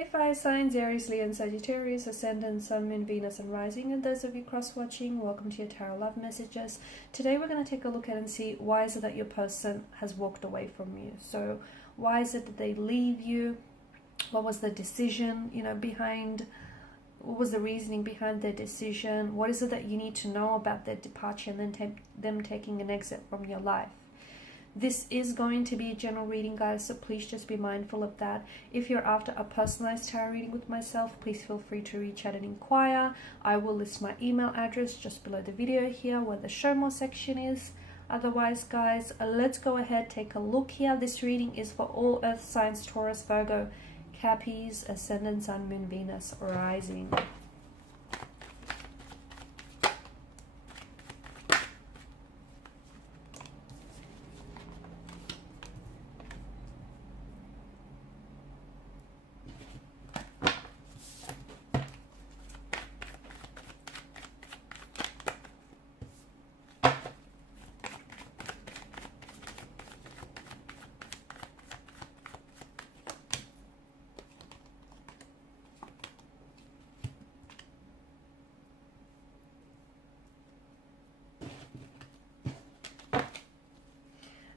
Hey fire signs, Aries, Leo and Sagittarius, Ascendant, Sun, Moon, Venus and Rising, and those of you cross-watching, welcome to your Tarot Love Messages. Today we're going to take a look at and see why is it that your person has walked away from you. So why is it that they leave you? What was the decision, behind, what was the reasoning behind their decision? What is it that you need to know about their departure and then them taking an exit from your life? This is going to be a general reading, guys, so please just be mindful of that. If you're after a personalized tarot reading with myself, please feel free to reach out and inquire. I will list my email address just below the video here where the show more section is. Otherwise, guys, let's go ahead, take a look here. This reading is for all earth signs, Taurus, Virgo, Capricorn, Ascendant, Sun, Moon, Venus, Rising.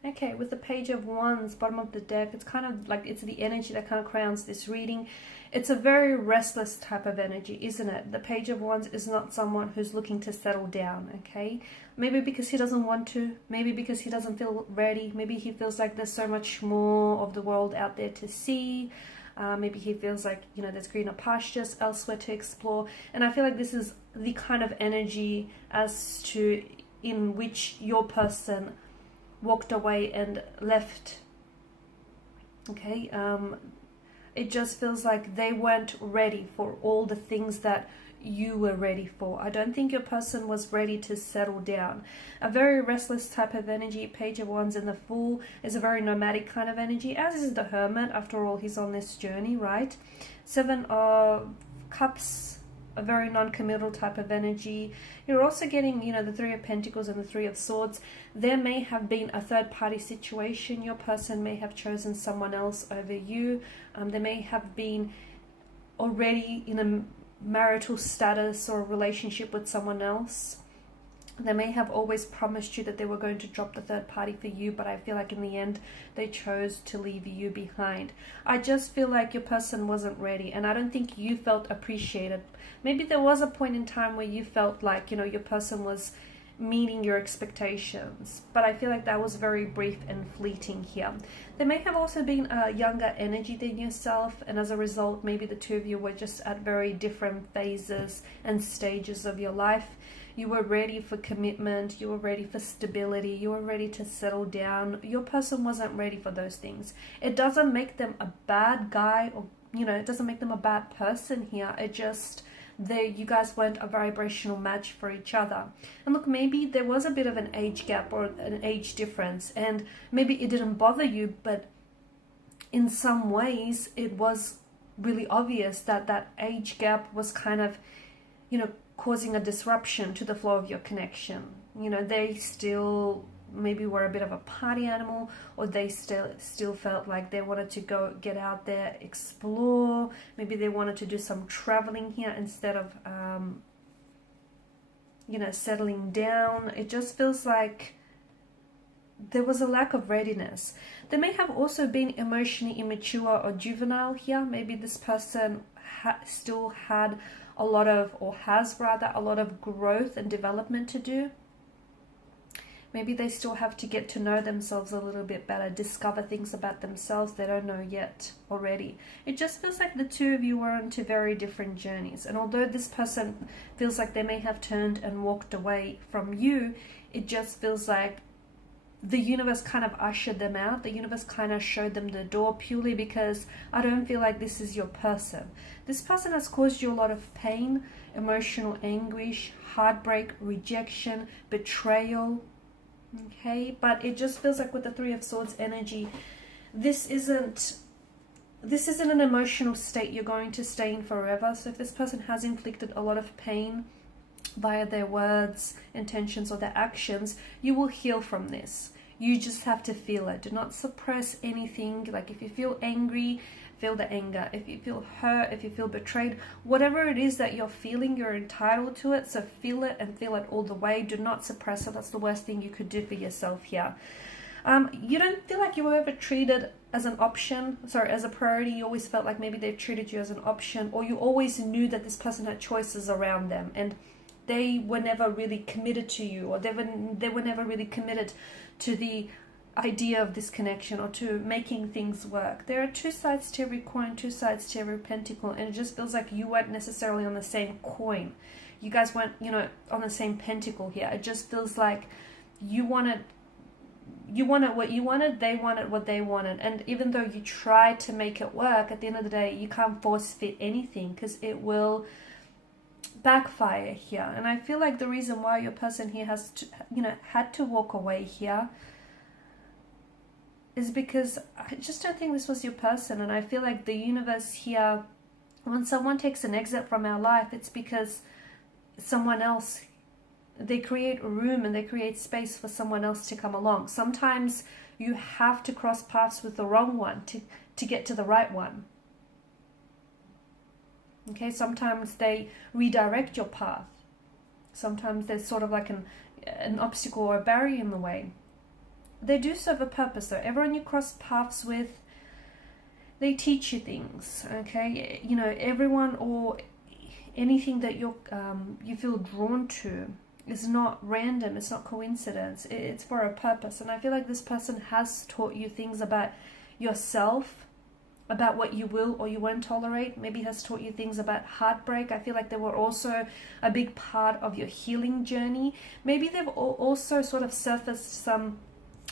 Okay, with the Page of Wands, bottom of the deck, it's kind of like it's the energy that kind of crowns this reading. It's a very restless type of energy, isn't it? The Page of Wands is not someone who's looking to settle down, okay? Maybe because he doesn't want to, maybe because he doesn't feel ready, maybe he feels like there's so much more of the world out there to see. Maybe he feels like, there's greener pastures elsewhere to explore. And I feel like this is the kind of energy as to in which your person walked away and left. Okay, it just feels like they weren't ready for all the things that you were ready for. I don't think your person was ready to settle down. A very restless type of energy. Page of Wands in the Fool is a very nomadic kind of energy, as is the Hermit. After all, he's on this journey, right? Seven of Cups, a very non-committal type of energy. You're also getting, the Three of Pentacles and the Three of Swords. There may have been a third-party situation. Your person may have chosen someone else over you. They may have been already in a marital status or a relationship with someone else. They may have always promised you that they were going to drop the third party for you, but I feel like in the end they chose to leave you behind. I just feel like your person wasn't ready, and I don't think you felt appreciated. Maybe there was a point in time where you felt like, your person was meeting your expectations, but I feel like that was very brief and fleeting here. There may have also been a younger energy than yourself, and as a result, maybe the two of you were just at very different phases and stages of your life. You were ready for commitment, you were ready for stability, you were ready to settle down. Your person wasn't ready for those things. It doesn't make them a bad guy, or it doesn't make them a bad person here. It just, you guys weren't a vibrational match for each other. And look, maybe there was a bit of an age gap or an age difference, and maybe it didn't bother you, but in some ways it was really obvious that that age gap was kind of, causing a disruption to the flow of your connection. They still maybe were a bit of a party animal, or they still felt like they wanted to go get out there, explore. Maybe they wanted to do some traveling here instead of settling down. It just feels like there was a lack of readiness. There may have also been emotionally immature or juvenile here. Maybe this person still had a lot of, or has rather, a lot of growth and development to do. Maybe they still have to get to know themselves a little bit better, discover things about themselves they don't know yet already. It just feels like the two of you were on two very different journeys. And although this person feels like they may have turned and walked away from you, it just feels like the universe kind of ushered them out. The universe kind of showed them the door, purely because I don't feel like this is your person. This person has caused you a lot of pain, emotional anguish, heartbreak, rejection, betrayal. Okay, but it just feels like with the Three of Swords energy, this isn't an emotional state you're going to stay in forever. So if this person has inflicted a lot of pain via their words, intentions, or their actions, you will heal from this. You just have to feel it. Do not suppress anything. Like if you feel angry, feel the anger, if you feel hurt, if you feel betrayed, whatever it is that you're feeling, you're entitled to it. So feel it and feel it all the way. Do not suppress it. That's the worst thing you could do for yourself here. You don't feel like you were ever treated as an option, as a priority. You always felt like maybe they've treated you as an option, or you always knew that this person had choices around them and they were never really committed to you, or they were never really committed to the idea of this connection or to making things work. There are two sides to every coin, two sides to every pentacle, and it just feels like you weren't necessarily on the same coin. You guys weren't, on the same pentacle here. It just feels like you wanted what you wanted, they wanted what they wanted. And even though you try to make it work, at the end of the day, you can't force fit anything because it will backfire here. And I feel like the reason why your person here has to, had to walk away here is because I just don't think this was your person. And I feel like the universe here, when someone takes an exit from our life, it's because someone else, they create room and they create space for someone else to come along. Sometimes you have to cross paths with the wrong one to get to the right one. Okay, sometimes they redirect your path. Sometimes there's sort of like an obstacle or a barrier in the way. They do serve a purpose though. Everyone you cross paths with, they teach you things, okay? Everyone or anything that you feel drawn to is not random, it's not coincidence, it's for a purpose. And I feel like this person has taught you things about yourself, about what you will or you won't tolerate, maybe has taught you things about heartbreak. I feel like they were also a big part of your healing journey. Maybe they've also sort of surfaced some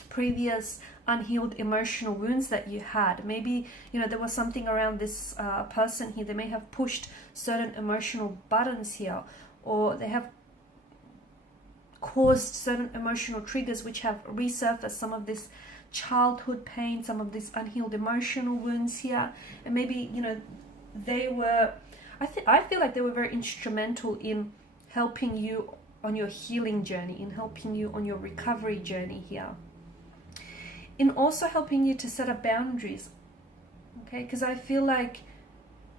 previous unhealed emotional wounds that you had. Maybe there was something around this person here. They may have pushed certain emotional buttons here, or they have caused certain emotional triggers which have resurfaced some of this childhood pain, some of these unhealed emotional wounds here. And maybe they were, I feel like they were very instrumental in helping you on your healing journey, in helping you on your recovery journey here, in also helping you to set up boundaries, okay? Because I feel like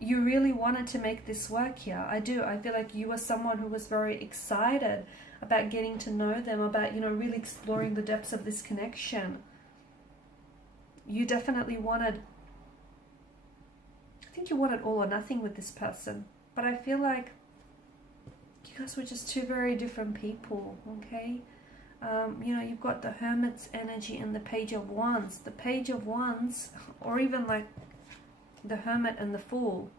you really wanted to make this work here. I feel like you were someone who was very excited about getting to know them, about really exploring the depths of this connection. You definitely wanted, I think you wanted all or nothing with this person, but I feel like you guys were just two very different people, okay? You've got the Hermit's energy and the Page of Wands. The Page of Wands, or even like the Hermit and the Fool.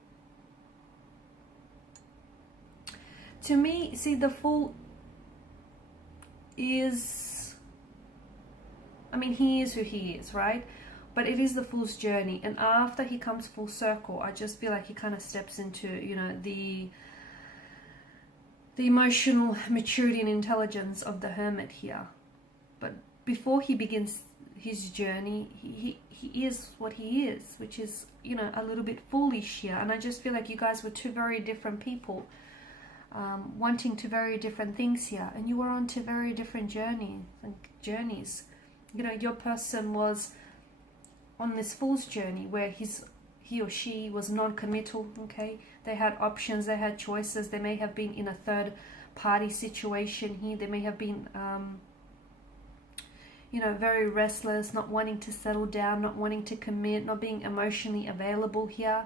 To me, see, the Fool is, he is who he is, right? But it is the Fool's journey. And after he comes full circle, I just feel like he kind of steps into, the emotional maturity and intelligence of the Hermit here. But before he begins his journey, he is what he is, which is, a little bit foolish here. And I just feel like you guys were two very different people, wanting two very different things here. And you were on two very different journeys. Your person was on this Fool's journey where he or she was non-committal, okay? They had options, they had choices. They may have been in a third party situation here. They may have been, very restless, not wanting to settle down, not wanting to commit, not being emotionally available here.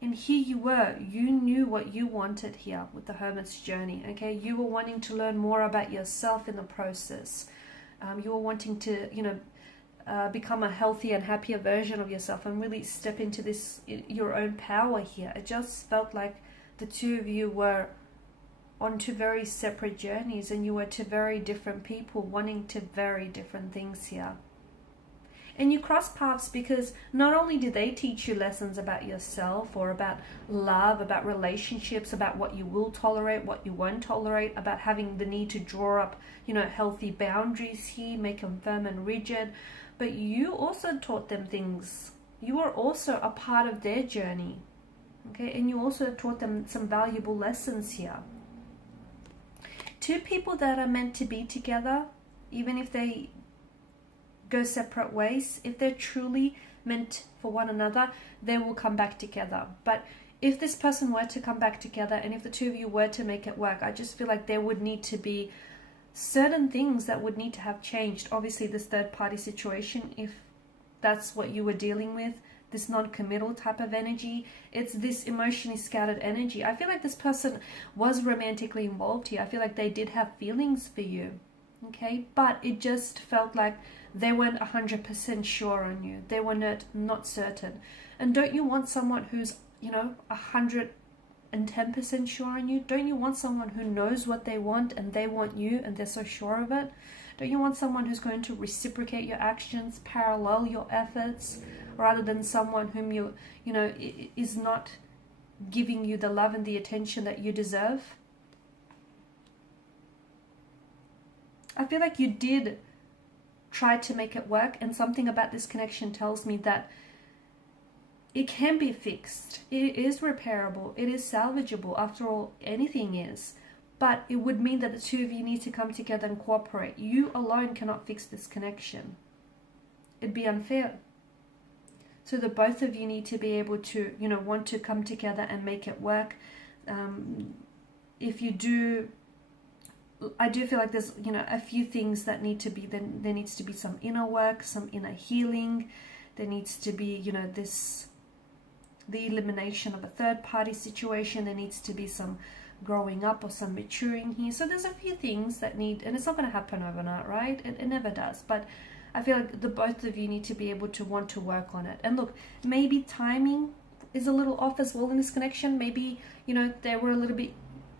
And here you were, you knew what you wanted here with the Hermit's journey, okay? You were wanting to learn more about yourself in the process. You were wanting to, become a healthier and happier version of yourself and really step into this, your own power here. It just felt like the two of you were on two very separate journeys, and you were two very different people wanting two very different things here. And you cross paths because not only did they teach you lessons about yourself or about love, about relationships, about what you will tolerate, what you won't tolerate, about having the need to draw up, healthy boundaries here, make them firm and rigid, but you also taught them things. You were also a part of their journey, okay? And you also taught them some valuable lessons here. Two people that are meant to be together, even if they go separate ways, if they're truly meant for one another, they will come back together. But if this person were to come back together, and if the two of you were to make it work, I just feel like there would need to be certain things that would need to have changed. Obviously, this third party situation, if that's what you were dealing with, this non-committal type of energy, it's this emotionally scattered energy. I feel like this person was romantically involved here. I feel like they did have feelings for you, okay? But it just felt like they weren't 100% sure on you. They were not certain. And don't you want someone who's, 110% sure on you? Don't you want someone who knows what they want and they want you and they're so sure of it? Don't you want someone who's going to reciprocate your actions, parallel your efforts, rather than someone whom is not giving you the love and the attention that you deserve? I feel like you did try to make it work, and something about this connection tells me that it can be fixed. It is repairable. It is salvageable. After all, anything is. But it would mean that the two of you need to come together and cooperate. You alone cannot fix this connection. It'd be unfair. So the both of you need to be able to, want to come together and make it work. If you do, I do feel like there's, a few things that need to be, then there needs to be some inner work, some inner healing. There needs to be, the elimination of a third party situation. There needs to be some growing up or some maturing here. So there's a few things that need, and it's not going to happen overnight, right? It never does. But I feel like the both of you need to be able to want to work on it. And look, maybe timing is a little off as well in this connection. Maybe, they were a little bit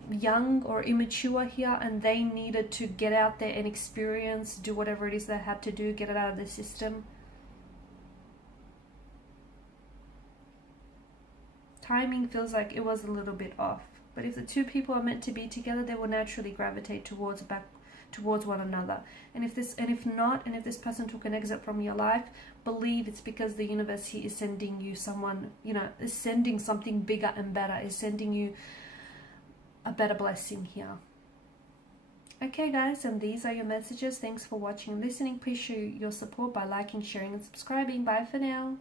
young or immature here, and they needed to get out there and experience, do whatever it is they had to do, get it out of the system. Timing feels like it was a little bit off. But if the two people are meant to be together, they will naturally gravitate towards one another. And if this person took an exit from your life, believe it's because the universe here is sending you someone, is sending something bigger and better, is sending you a better blessing here. Okay guys, and these are your messages. Thanks for watching and listening. Please show your support by liking, sharing and subscribing. Bye for now.